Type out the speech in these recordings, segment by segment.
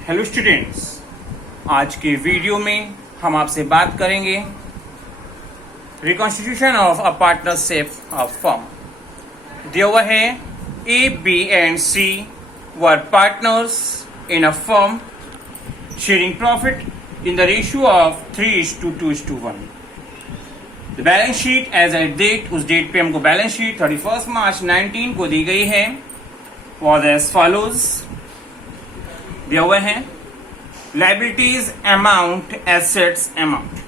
Hello students, आज के video में हम आपसे बात करेंगे reconstitution of a partnership of firm. दिया हुआ है A, B and C were partners in a firm sharing profit in the ratio of 3:2:1। The balance sheet as at date, उस डेट पे हमको बैलेंस शीट 31 मार्च 19 को दी गई है, वॉज एज फॉलोज। दिया हुए हैं लाइबिलिटीज अमाउंट, एसेट्स अमाउंट।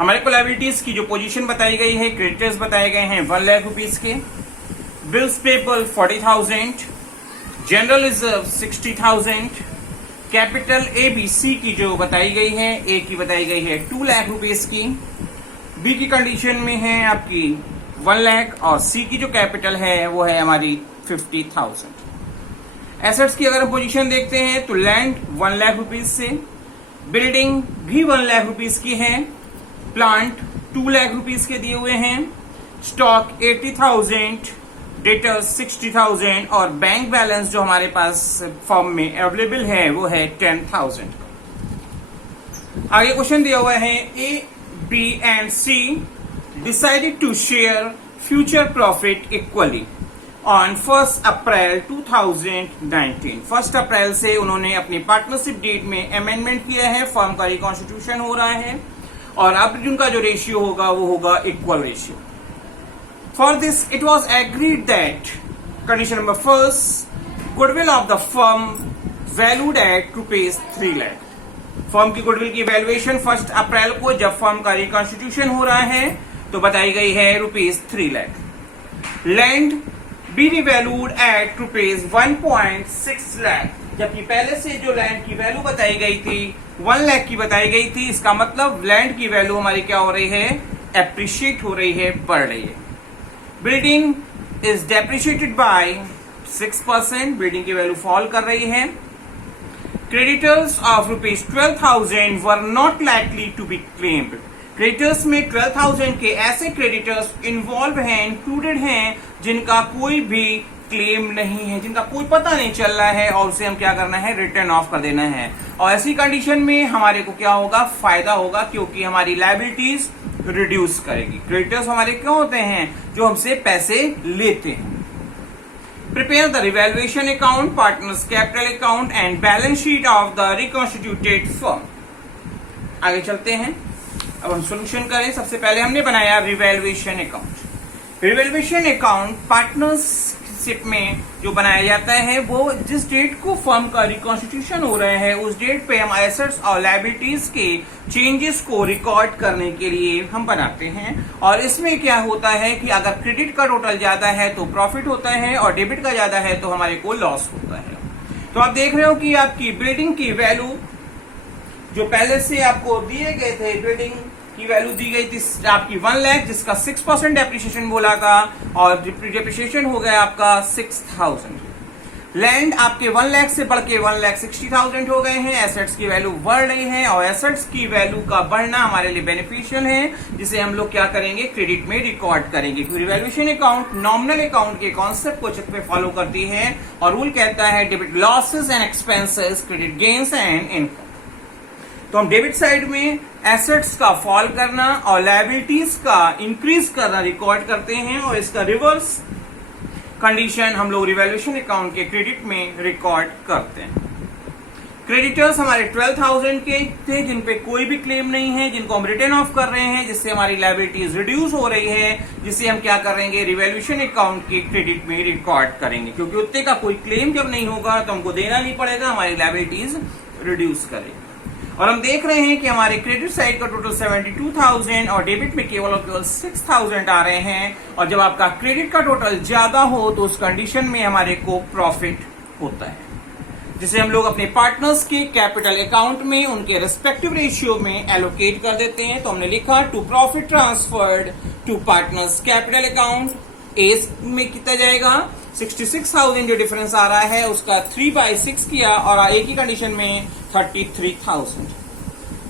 हमारे को लाइबिलिटीज की जो पोजीशन बताई गई है, क्रेडिटर्स बताए गए हैं 1 लाख रुपीज के, bills payable 40,000, general reserve 60,000, capital A B C की जो बताई गई है, ए की बताई गई है 2 लाख रुपीज की, बी की कंडीशन में है आपकी 1 लाख और सी की जो कैपिटल है वो है हमारी 50,000। एसेट्स की अगर हम पोजीशन देखते हैं तो लैंड 1 लाख रुपीज से, बिल्डिंग भी 1 लाख रुपीज की है, प्लांट 2 लाख रुपीज के दिए हुए हैं, स्टॉक 80,000, डेटर्स 60,000 और बैंक बैलेंस जो हमारे पास फॉर्म में अवेलेबल है वो है 10,000। आगे क्वेश्चन दिया हुआ है A, B and C decided to share future profit equally on 1 April 2019। 1 अप्रैल से उन्होंने अपनी पार्टनरशिप डेट में अमेंडमेंट किया है, फर्म का रिकॉन्स्टिट्यूशन हो रहा है और अब उनका जो रेशियो होगा वो होगा equal ratio. For this it was agreed that condition number 1, goodwill of the firm valued at ₹3 lakh. Firm की गुडविल की वैल्यूएशन 1 अप्रैल को जब फर्म का रिकॉन्स्टिट्यूशन हो रहा है तो बताई गई है ₹3 lakh. Land be revalued at ₹1.6 lakh, जबकि पहले से जो लैंड की वैल्यू बताई गई थी 1 लाख की बताई गई थी। इसका मतलब लैंड की वैल्यू हमारी क्या हो रही है, एप्रिशिएट हो रही है, बढ़ रही है। Building is depreciated by 6%, building की वैल्यू फॉल कर रही है। Creditors of ₹12,000 were not likely to be claimed. Creditors में 12,000 के ऐसे क्रेडिटर्स इन्वॉल्व हैं, इंक्लूडेड हैं, जिनका कोई भी क्लेम नहीं है, जिनका कोई पता नहीं चल रहा है और उसे हम क्या करना है, रिटर्न ऑफ कर देना है। और ऐसी कंडीशन में हमारे को क्या होगा, फायदा होगा, क्योंकि हमारी लायबिलिटीज रिड्यूस करेगी। क्रेडिटर्स हमारे क्यों होते हैं, जो हमसे पैसे लेते हैं। Prepare the revaluation account, partners capital account and balance sheet of the reconstituted firm. आगे चलते हैं, अब हम सोल्यूशन करें। सबसे पहले हमने बनाया revaluation account. Revaluation account partnership में जो बनाया जाता है वो जिस डेट को फर्म का रिकॉन्स्टिट्यूशन हो रहा है उस डेट पे हम एसेट्स और लायबिलिटीज के चेंजेस को रिकॉर्ड करने के लिए हम बनाते हैं। और इसमें क्या होता है कि अगर क्रेडिट का टोटल ज्यादा है तो प्रॉफिट होता है और डेबिट का ज्यादा है तो हमारे को लॉस होता है। तो आप देख रहे हो कि आपकी बिल्डिंग की वैल्यू जो पहले से आपको दिए गए थे, बिल्डिंग की वैल्यू दी गई थी आपकी 1 लाख, जिसका 6% डेप्रिसिएशन बोला था और डेप्रिसिएशन हो गया आपका 6,000। लैंड आपके 1 लाख से बढ़ के 1,60,000 हो गए हैं। एसेट्स की वैल्यू बढ़ रही है और एसेट्स की वैल्यू का बढ़ना हमारे लिए बेनिफिशियल है, जिसे हम लोग क्या करेंगे, क्रेडिट में रिकॉर्ड करेंगे। क्योंकि रिवैल्यूएशन अकाउंट नॉमिनल अकाउंट के कॉन्सेप्ट को चेक में फॉलो करती है और रूल कहता है debit losses and expenses, credit gains and income. तो हम डेबिट साइड में एसेट्स का फॉल करना और लायबिलिटीज का इंक्रीज करना रिकॉर्ड करते हैं और इसका रिवर्स कंडीशन हम लोग रिवैल्यूएशन अकाउंट के क्रेडिट में रिकॉर्ड करते हैं। क्रेडिटर्स हमारे 12,000 के थे, जिन पे कोई भी क्लेम नहीं है, जिनको हम रिटर्न ऑफ कर रहे हैं, जिससे हमारी लायबिलिटीज रिड्यूस हो रही है, जिसे हम क्या करेंगे, रिवैल्यूएशन अकाउंट के क्रेडिट में रिकॉर्ड करेंगे। क्योंकि उतने का कोई क्लेम जब नहीं होगा तो हमको देना नहीं पड़ेगा, हमारी लायबिलिटीज रिड्यूस करेगी। और हम देख रहे हैं कि हमारे क्रेडिट साइड का टोटल 72,000 और डेबिट में केवल और केवल 6,000 आ रहे हैं। और जब आपका क्रेडिट का टोटल ज्यादा हो तो उस कंडीशन में हमारे को प्रॉफिट होता है, जिसे हम लोग अपने पार्टनर्स के कैपिटल अकाउंट में उनके रिस्पेक्टिव रेशियो में एलोकेट कर देते हैं। तो हमने लिखा to profit transferred to partners capital account, A में कितना जाएगा, 66,000 जो डिफरेंस आ रहा है उसका 3/6 किया और ए की कंडीशन में 33,000।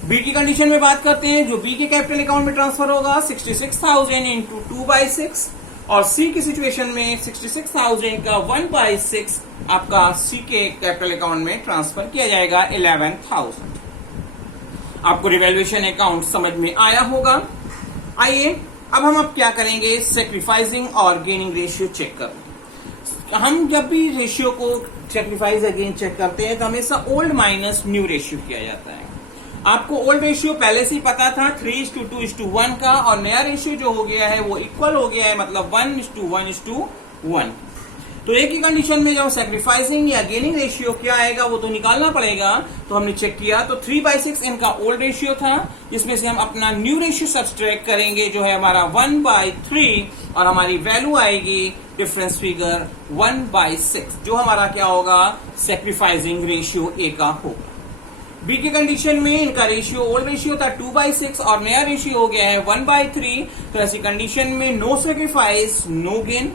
बी की कंडीशन में बात करते हैं, जो बी के कैपिटल अकाउंट में ट्रांसफर होगा 66,000 इंटू 2/6 और सी की सिचुएशन में 66,000 का 1/6 आपका सी के कैपिटल अकाउंट में ट्रांसफर किया जाएगा 11,000। आपको रिवैल्यूएशन अकाउंट समझ में आया होगा। आइए अब क्या करेंगे, सेक्रीफाइसिंग और गेनिंग रेशियो चेक करेंगे। हम जब भी रेशियो को सेक्रीफाइस अगेन चेक करते हैं तो हमेशा ओल्ड माइनस न्यू रेशियो किया जाता है। आपको ओल्ड रेशियो पहले से ही पता था 3:2:1 का, और नया रेशियो जो हो गया है वो इक्वल हो गया है, मतलब 1:1:1। तो एक ही कंडीशन में जब सेक्रीफाइसिंग या गेनिंग रेशियो क्या आएगा वो तो निकालना पड़ेगा। तो हमने चेक किया तो 3/6 इनका ओल्ड रेशियो था, जिसमें से हम अपना न्यू रेशियो सब्सट्रैक्ट करेंगे जो है हमारा 1/3, और हमारी वैल्यू आएगी डिफरेंस फिगर 1/6, जो हमारा क्या होगा, सेक्रीफाइसिंग रेशियो ए का होगा। बी की कंडीशन में इनका रेशियो ओल्ड रेशियो था 2/6 और नया रेशियो हो गया है 1/3। तो ऐसी कंडीशन में नो सेक्रीफाइस नो गेन।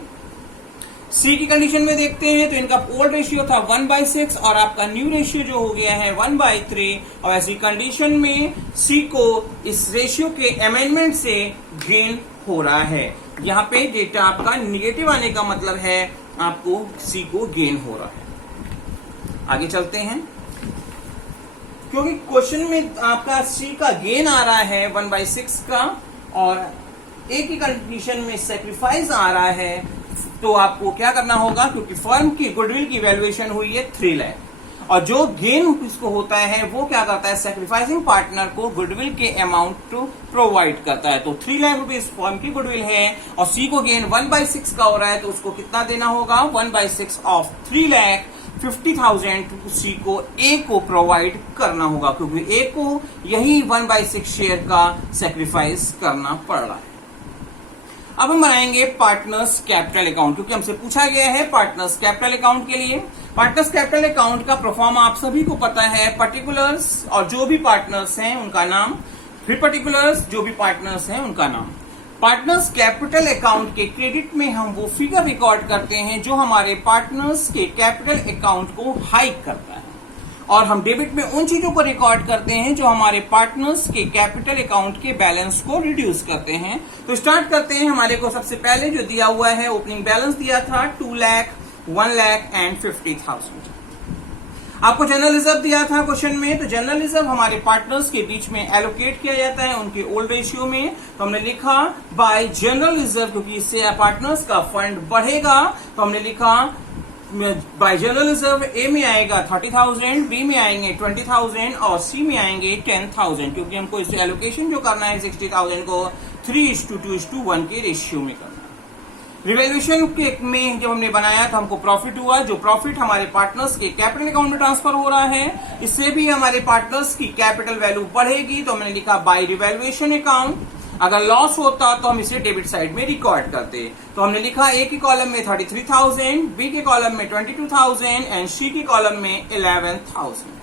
सी की कंडीशन में देखते हैं तो इनका ओल्ड रेशियो था 1/6 और आपका न्यू रेशियो जो हो गया है 1/3, और ऐसी कंडीशन में सी को इस रेशियो के अमेंडमेंट से गेन हो रहा है। यहाँ पे डेटा आपका निगेटिव आने का मतलब है आपको सी को गेन हो रहा है। आगे चलते हैं, क्योंकि क्वेश्चन में आपका सी का गेन आ रहा है 1/6 का और ए की कंडीशन में सेक्रीफाइस आ रहा है, तो आपको क्या करना होगा, क्योंकि फर्म की गुडविल की वैल्यूएशन हुई है 3 लाख, और जो गेन इसको होता है वो क्या करता है, सेक्रीफाइसिंग पार्टनर को गुडविल के अमाउंट प्रोवाइड करता है। तो 3 लाख रुपए इस फर्म की गुडविल है और सी को गेन 1/6 का हो रहा है, तो उसको कितना देना होगा, 1/6 ऑफ 3,50,000 सी को ए को प्रोवाइड करना होगा, क्योंकि ए को यही 1/6 शेयर का सेक्रीफाइस करना पड़ रहा है। अब हम बनाएंगे पार्टनर्स कैपिटल अकाउंट, क्योंकि हमसे पूछा गया है पार्टनर्स कैपिटल अकाउंट के लिए। पार्टनर्स कैपिटल अकाउंट का प्रोफॉर्मा आप सभी को पता है, पर्टिकुलर्स और जो भी पार्टनर्स हैं उनका नाम, फिर पर्टिकुलर्स जो भी पार्टनर्स हैं उनका नाम। पार्टनर्स कैपिटल अकाउंट के क्रेडिट में हम वो फिगर रिकॉर्ड करते हैं जो हमारे पार्टनर्स के कैपिटल अकाउंट को हाइक करता है, और हम डेबिट में उन चीजों को रिकॉर्ड करते हैं जो हमारे पार्टनर्स के कैपिटल अकाउंट के बैलेंस को रिड्यूस करते हैं। तो स्टार्ट करते हैं। हमारे को सबसे पहले जो दिया हुआ है, ओपनिंग बैलेंस दिया था 2 लाख, 1 लाख एंड 50,000। आपको जनरल रिजर्व दिया था क्वेश्चन में, तो जनरल रिजर्व हमारे पार्टनर्स के बीच में एलोकेट किया जाता है उनके ओल्ड रेशियो में। तो हमने लिखा बाय जनरल रिजर्व, क्योंकि इससे पार्टनर्स का फंड बढ़ेगा, तो हमने लिखा बाय जनरल रिजर्व ए में आएगा 30,000, बी में आएंगे 20,000 और सी में आएंगे 10,000, क्योंकि हमको इसे एलोकेशन जो करना है 60,000 को 3:2:1 के रेशियो में करना है। रिवैल्यूएशन के में जब हमने बनाया तो हमको प्रॉफिट हुआ, जो प्रॉफिट हमारे पार्टनर्स के कैपिटल अकाउंट में ट्रांसफर हो रहा है, इससे भी हमारे पार्टनर्स की कैपिटल वैल्यू बढ़ेगी। तो हमने लिखा बाय रिवैल्यूएशन अकाउंट। अगर लॉस होता तो हम इसे डेबिट साइड में रिकॉर्ड करते। तो हमने लिखा ए की कॉलम में 33,000, बी के कॉलम में 22,000 एंड सी की कॉलम में 11,000।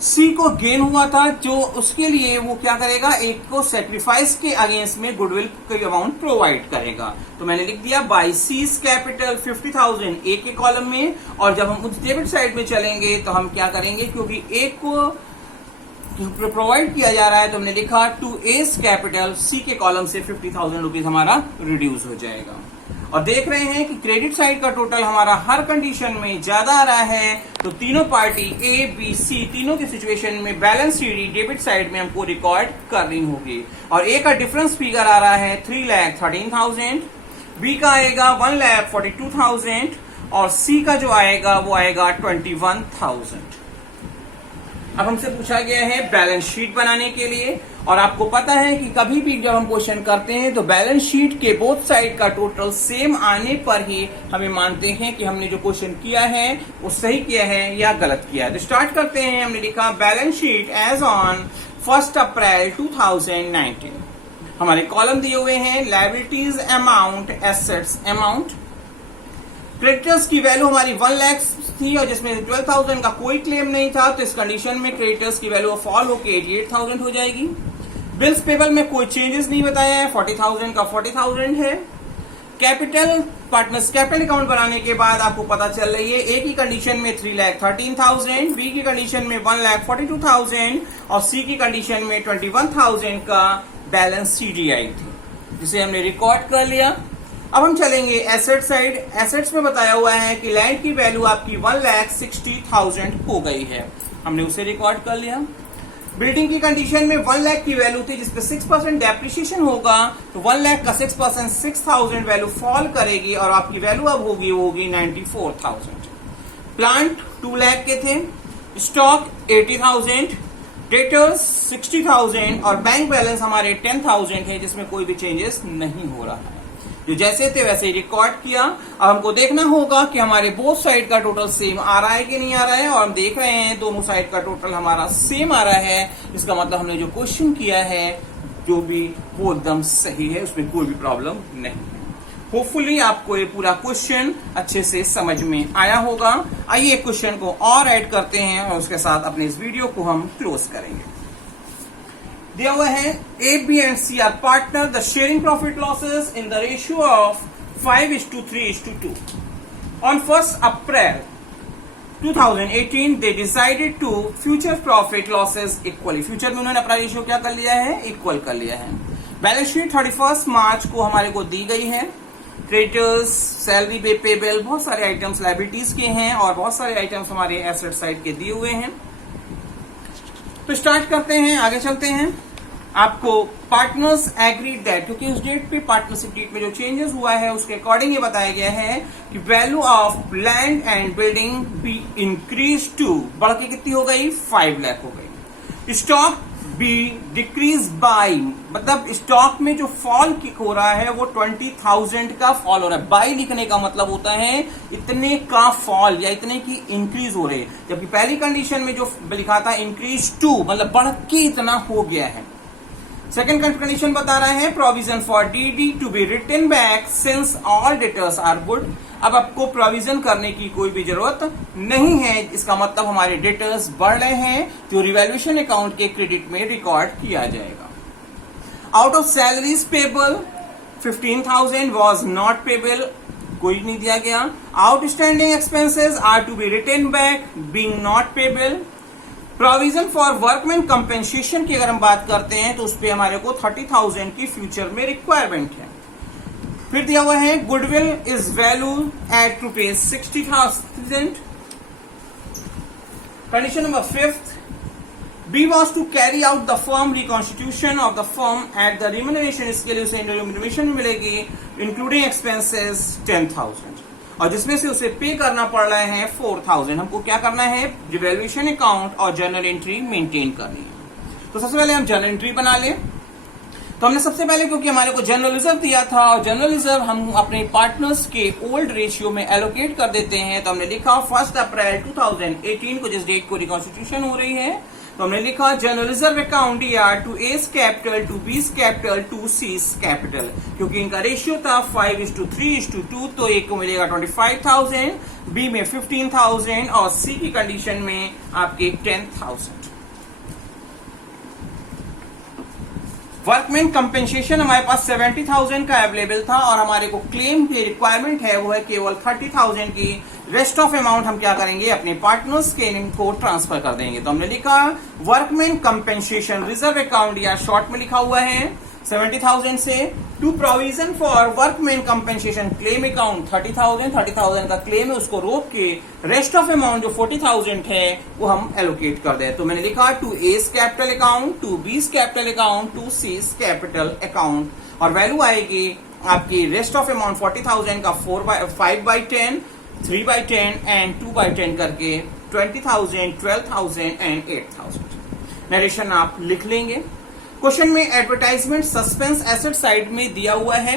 सी को गेन हुआ था, जो उसके लिए वो क्या करेगा, एक को सेक्रीफाइस के अगेंस्ट में गुडविल का अमाउंट प्रोवाइड करेगा। तो मैंने लिख दिया बाय सीज कैपिटल 50,000 ए के कॉलम में, और जब हम उस डेबिट साइड में चलेंगे तो हम क्या करेंगे, क्योंकि ए को प्रोवाइड किया जा रहा है, तो हमने लिखा टू एस कैपिटल सी के कॉलम से 50,000 रुपीज हमारा रिड्यूस हो जाएगा। और देख रहे हैं कि क्रेडिट साइड का टोटल हमारा हर कंडीशन में ज्यादा आ रहा है, तो तीनों पार्टी ए बी सी तीनों की सिचुएशन में बैलेंस शीट डेबिट साइड में हमको रिकॉर्ड करनी होगी। और ए का डिफरेंस फिगर आ रहा है 3,13,000, बी का आएगा 1,42,000 और सी का जो आएगा वो आएगा 21,000। अब हमसे पूछा गया है बैलेंस शीट बनाने के लिए, और आपको पता है कि कभी भी जब हम क्वेश्चन करते हैं तो बैलेंस शीट के बोथ साइड का टोटल सेम आने पर ही हमें मानते हैं कि हमने जो क्वेश्चन किया है वो सही किया है या गलत किया है। तो स्टार्ट करते हैं। हमने लिखा balance sheet as on 1 April 2019। हमारे कॉलम दिए हुए हैं liabilities amount, assets amount. Creditors की वैल्यू हमारी 1 लाख थी और जिसमें 12,000 का कोई क्लेम नहीं था, तो इस कंडीशन में क्रेडिटर्स की वैल्यू फॉल होकर 88,000 हो जाएगी। बिल्स पेबल में कोई चेंजेस नहीं बताया है, 40,000 का 40,000 है। कैपिटल पार्टनर्स कैपिटल अकाउंट बनाने के बाद आपको पता चल रही है ए की कंडीशन में 3,13,000, बी की कंडीशन में 1,42,000 और सी की कंडीशन में 21,000 का बैलेंस सीडीआई थी, जिसे हमने रिकॉर्ड कर लिया। अब हम चलेंगे एसेट साइड। एसेट्स में बताया हुआ है कि लैंड की वैल्यू आपकी 1,60,000 हो गई है, हमने उसे रिकॉर्ड कर लिया। बिल्डिंग की कंडीशन में 1 लाख की वैल्यू थी जिसपे 6% डेप्रिसिएशन होगा, तो 1 लाख का 6% 6,000 वैल्यू फॉल करेगी और आपकी वैल्यू अब होगी 94,000। प्लांट 2 लाख के थे, स्टॉक 80,000, डेटर्स 60,000 और बैंक बैलेंस हमारे 10,000 है जिसमें कोई भी चेंजेस नहीं हो रहा है, जो जैसे थे वैसे ही रिकॉर्ड किया। अब हमको देखना होगा कि हमारे बोथ साइड का टोटल सेम आ रहा है कि नहीं आ रहा है, और हम देख रहे हैं दोनों साइड का टोटल हमारा सेम आ रहा है। इसका मतलब हमने जो क्वेश्चन किया है जो भी वो एकदम सही है, उसमें कोई भी प्रॉब्लम नहीं है। होपफुली आपको ये पूरा क्वेश्चन अच्छे से समझ में आया होगा। आइए क्वेश्चन को और ऐड करते हैं और उसके साथ अपने इस वीडियो को हम क्लोज करेंगे। दिया हुआ है A B and C are partner, the sharing profit losses in the ratio of 5:3:2। On 1 April 2018 they decided to future profit losses equally. Future में उन्होंने अपना रेशियो क्या कर लिया है, इक्वल कर लिया है। बैलेंस शीट 31 मार्च को हमारे को दी गई है। क्रेडिटर्स, सैलरी पेबल, बहुत सारे आइटम्स लायबिलिटीज के हैं और बहुत सारे आइटम्स हमारे एसेट साइड के दिए हुए हैं। तो स्टार्ट करते हैं, आगे चलते हैं। आपको पार्टनर्स एग्रीड दैट, क्योंकि उस डेट पे पार्टनरशिप डेट में जो चेंजेस हुआ है उसके अकॉर्डिंग ये बताया गया है कि value of land and building be increase to, बढ़ के कितनी हो गई, 5 लाख हो गई। स्टॉक बी डिक्रीज बाय, मतलब स्टॉक में जो फॉल हो रहा है वो 20,000 का फॉल हो रहा है। बाय लिखने का मतलब होता है इतने का फॉल या इतने की इंक्रीज हो रही है, जबकि पहली कंडीशन में जो लिखा था इंक्रीज टू, मतलब बढ़ के इतना हो गया है। सेकेंड कंडीशन बता रहा है provision for DD to be written back since all debtors are good. अब आपको प्रोविजन करने की कोई भी जरूरत नहीं है, इसका मतलब हमारे डेटर्स बढ़ रहे हैं जो रिवैल्यूएशन अकाउंट के क्रेडिट में रिकॉर्ड किया जाएगा। Out of salaries payable 15,000 was not payable, कोई नहीं दिया गया। Outstanding expenses are to be written back being not payable. Provision for workman compensation की अगर हम बात करते हैं तो उस पर हमारे को 30,000 की फ्यूचर में रिक्वायरमेंट है। फिर दिया हुआ है goodwill is value at ₹60,000। Condition number 5, B was to carry out the firm reconstitution of the firm at the remuneration, इसके लिए उसे रिम्यूनरेशन मिलेगी इंक्लूडिंग एक्सपेंसेस 10,000 और जिसमें से उसे पे करना पड़ रहा है 4,000। हमको क्या करना है, रिवैल्यूएशन अकाउंट और जर्नल एंट्री मेंटेन करनी है। तो सबसे पहले हम जर्नल एंट्री बना लें। तो हमने सबसे पहले, क्योंकि हमारे को जनरल रिजर्व दिया था और जनरल रिजर्व हम अपने पार्टनर्स के ओल्ड रेशियो में एलोकेट कर देते हैं, तो हमने लिखा 1 अप्रैल 2018 को जिस डेट को रिकॉन्स्टिट्यूशन हो रही है, तो हमने लिखा general reserve account DR to A's capital to B's capital to C's capital, क्योंकि इनका रेशियो था 5:3:2, तो एक को मिलेगा 25,000, बी में 15,000 और सी की कंडीशन में आपके 10,000। वर्कमैन कंपेंसेशन हमारे पास 70,000 का अवेलेबल था और हमारे को क्लेम की रिक्वायरमेंट है वो है केवल 30,000 की। रेस्ट ऑफ अमाउंट हम क्या करेंगे, अपने पार्टनर्स के इनको ट्रांसफर कर देंगे। तो हमने लिखा वर्कमैन कंपेंसेशन रिजर्व अकाउंट या शॉर्ट में लिखा हुआ है 70,000 से to provision for workman compensation claim account 30,000 का क्लेम है, उसको रोक के रेस्ट ऑफ अमाउंट जो 40,000 है वो हम एलोकेट कर दें। तो मैंने लिखा to A's capital account, to B's capital account, to C's capital account, और वैल्यू आएगी आपकी रेस्ट ऑफ अमाउंट 40,000 का 5/10, 3/10 एंड 2/10 करके 20,000, 12,000 एंड 8,000। नरेशन आप लिख लेंगे। क्वेश्चन में एडवर्टाइजमेंट सस्पेंस एसेट साइड में दिया हुआ है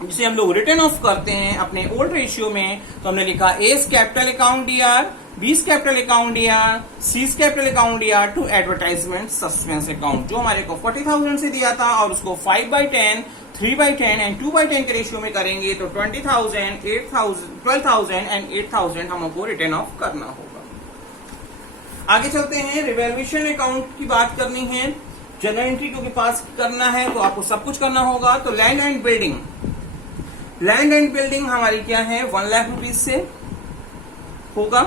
जिसे हम लोग रिटर्न ऑफ करते हैं अपने ओल्ड रेशियो में। तो हमने लिखा A's capital account DR, B's capital account DR, C's capital account DR to advertisement suspense account, जो हमारे को 40,000 से दिया था और उसको 5/10, 3/10 एंड 2/10 के रेशियो में करेंगे तो 20,000, 8,000, 12,000 एंड 8,000 हमको रिटर्न ऑफ करना होगा। आगे चलते हैं, रिवैल्यूएशन अकाउंट की बात करनी है। जनरल एंट्री क्योंकि पास करना है तो आपको सब कुछ करना होगा। तो land and building, land and building हमारी क्या है, 1 लाख रुपीज से होगा।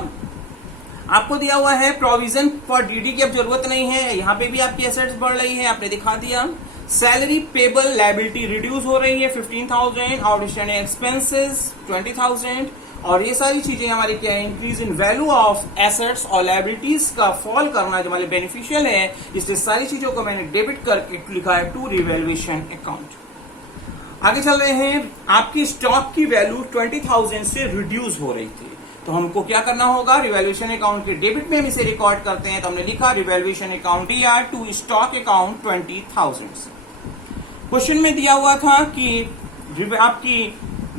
आपको दिया हुआ है प्रोविजन फॉर डीडी की अब जरूरत नहीं है, यहाँ पे भी आपकी एसेट्स बढ़ रही है, आपने दिखा दिया। सैलरी पेबल लायबिलिटी रिड्यूस हो रही है 15,000, आउटस्टैंडिंग एक्सपेंसेस 20,000, और ये सारी चीजें हमारी क्या है, increase in value of assets और लायबिलिटीज का फॉल करना जो हमारे बेनिफिशियल है, इसलिए सारी चीजों को मैंने डेबिट करके लिखा है टू रिवैल्यूएशन अकाउंट। आगे चल रहे हैं, आपकी स्टॉक की वैल्यू 20,000 से रिड्यूस हो रही थी, तो हमको क्या करना होगा, रिवैल्यूएशन अकाउंट के डेबिट में हम इसे रिकॉर्ड करते हैं, तो हमने लिखा revaluation account DR to stock account 20,000। Question में दिया हुआ था कि आपकी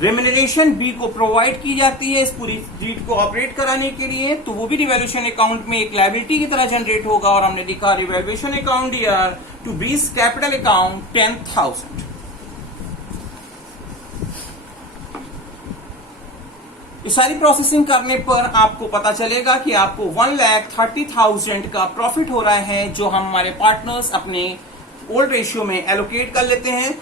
रेम्यूनरेशन बी को प्रोवाइड की जाती है इस पूरी रीट को ऑपरेट कराने के लिए, तो वो भी रिवैल्यूएशन अकाउंट में एक लायबिलिटी की तरह जनरेट होगा, और हमने लिखा revaluation account DR to B's capital account 10,000। इस सारी प्रोसेसिंग करने पर आपको पता चलेगा कि आपको 1,30,000 का प्रॉफिट हो रहा है, जो हम हमारे पार्टनर्स अपने ओल्ड रेशियो में एलोकेट कर लेते हैं,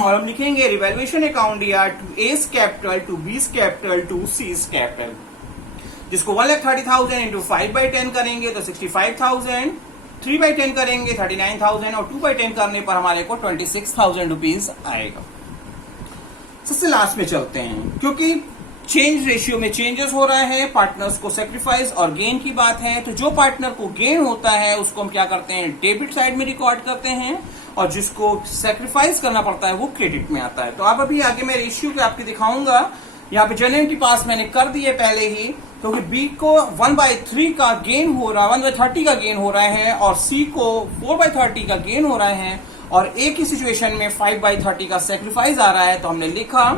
और हम लिखेंगे revaluation account DR to A's capital to B's capital to C's capital, जिसको 1,30,000 इंटू 5/10 करेंगे तो 65,000, 3/10 करेंगे 39,000, और 2/10 करने पर हमारे को 26,000 रुपीज आएगा। सबसे लास्ट में चलते हैं, क्योंकि चेंज रेशियो में चेंजेस हो रहा है, पार्टनर्स को सेक्रीफाइस और गेन की बात है, तो जो पार्टनर को गेन होता है उसको हम क्या करते हैं, डेबिट साइड में रिकॉर्ड करते हैं, और जिसको सेक्रीफाइस करना पड़ता है वो क्रेडिट में आता है। तो अब अभी आगे मैं रेशियो के आपको दिखाऊंगा, यहाँ पे जनरल की पास मैंने कर दिए पहले ही, क्योंकि बी को 1/3 का गेन हो रहा है, 1/30 का गेन हो रहा है, और सी को 4/30 का गेन हो रहा है, और एक ही सिचुएशन में 5/30 का सेक्रीफाइस आ रहा है, तो हमने लिखा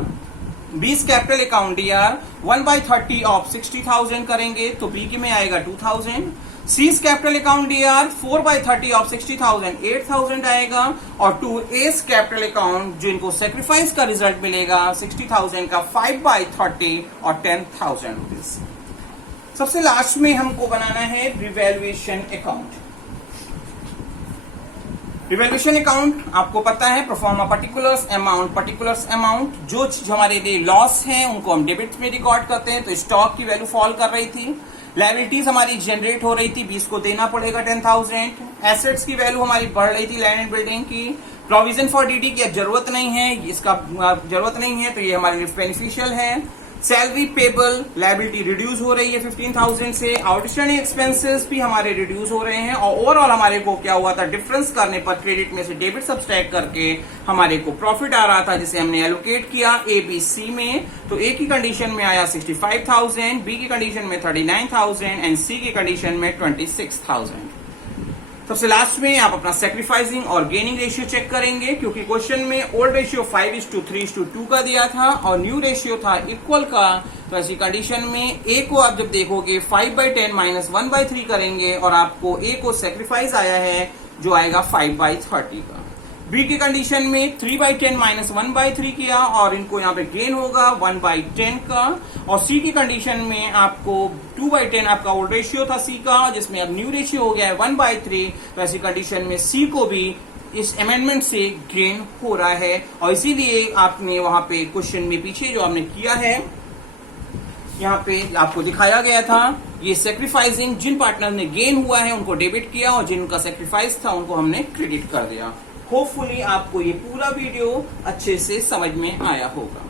20 कैपिटल अकाउंट डीआर 1/30 ऑफ 60,000 करेंगे तो बी के में आएगा 2,000। Seize capital account D R 4/30 of 60,000 8,000 आएगा, और टू एस कैपिटल अकाउंट जिनको सेक्रीफाइस का रिजल्ट मिलेगा 60,000 का 5/30 और 10,000 रुपीज। सबसे लास्ट में हमको बनाना है रिवैल्यूएशन अकाउंट। रिवैल्यूएशन अकाउंट आपको पता है, परफॉर्मा पर्टिकुलर्स अमाउंट, जो चीज हमारे लिए लॉस है उनको हम डेबिट में रिकॉर्ड करते हैं, तो स्टॉक की वैल्यू फॉल कर रही थी, लायबिलिटीज हमारी जनरेट हो रही थी, 20 को देना पड़ेगा 10,000, एसेट्स की वैल्यू हमारी बढ़ रही थी लैंड एंड बिल्डिंग की, प्रोविजन फॉर डीडी की अब जरूरत नहीं है, इसका जरूरत नहीं है, तो ये हमारे लिए बेनिफिशियल है। सैलरी पेबल लायबिलिटी रिड्यूस हो रही है 15,000 से, आउटस्टैंडिंग एक्सपेंसेस भी हमारे रिड्यूस हो रहे हैं, और ओवरऑल हमारे को क्या हुआ था, डिफरेंस करने पर क्रेडिट में से डेबिट सब्सट्रैक्ट करके हमारे को प्रॉफिट आ रहा था, जिसे हमने एलोकेट किया ए बी सी में, तो ए की कंडीशन में आया 65,000, बी की कंडीशन में 39,000 एंड सी की कंडीशन में 26,000। सबसे लास्ट में आप अपना सेक्रीफाइसिंग और गेनिंग रेशियो चेक करेंगे, क्योंकि क्वेश्चन में ओल्ड रेशियो 5:3:2 का दिया था और न्यू रेशियो था इक्वल का, तो ऐसी कंडीशन में ए को आप जब देखोगे 5/10 माइनस 1/3 करेंगे, और आपको ए को सेक्रीफाइस आया है जो आएगा 5/30 का। बी की कंडीशन में 3/10 माइनस 1/3 किया, और इनको यहाँ पे गेन होगा 1/10 का, और सी की कंडीशन में आपको 2/10 आपका ओल्ड रेशियो था सी का, जिसमें अब न्यू रेशियो हो गया है 1/3, तो ऐसी कंडीशन में सी को भी इस अमेंडमेंट से गेन हो रहा है, और इसीलिए आपने वहां पे क्वेश्चन में पीछे जो हमने किया है यहाँ पे आपको दिखाया गया था, ये सेक्रीफाइसिंग जिन पार्टनर ने गेन हुआ है उनको डेबिट किया, और जिनका सेक्रीफाइस था उनको हमने क्रेडिट कर दिया। होपफुली आपको ये पूरा वीडियो अच्छे से समझ में आया होगा।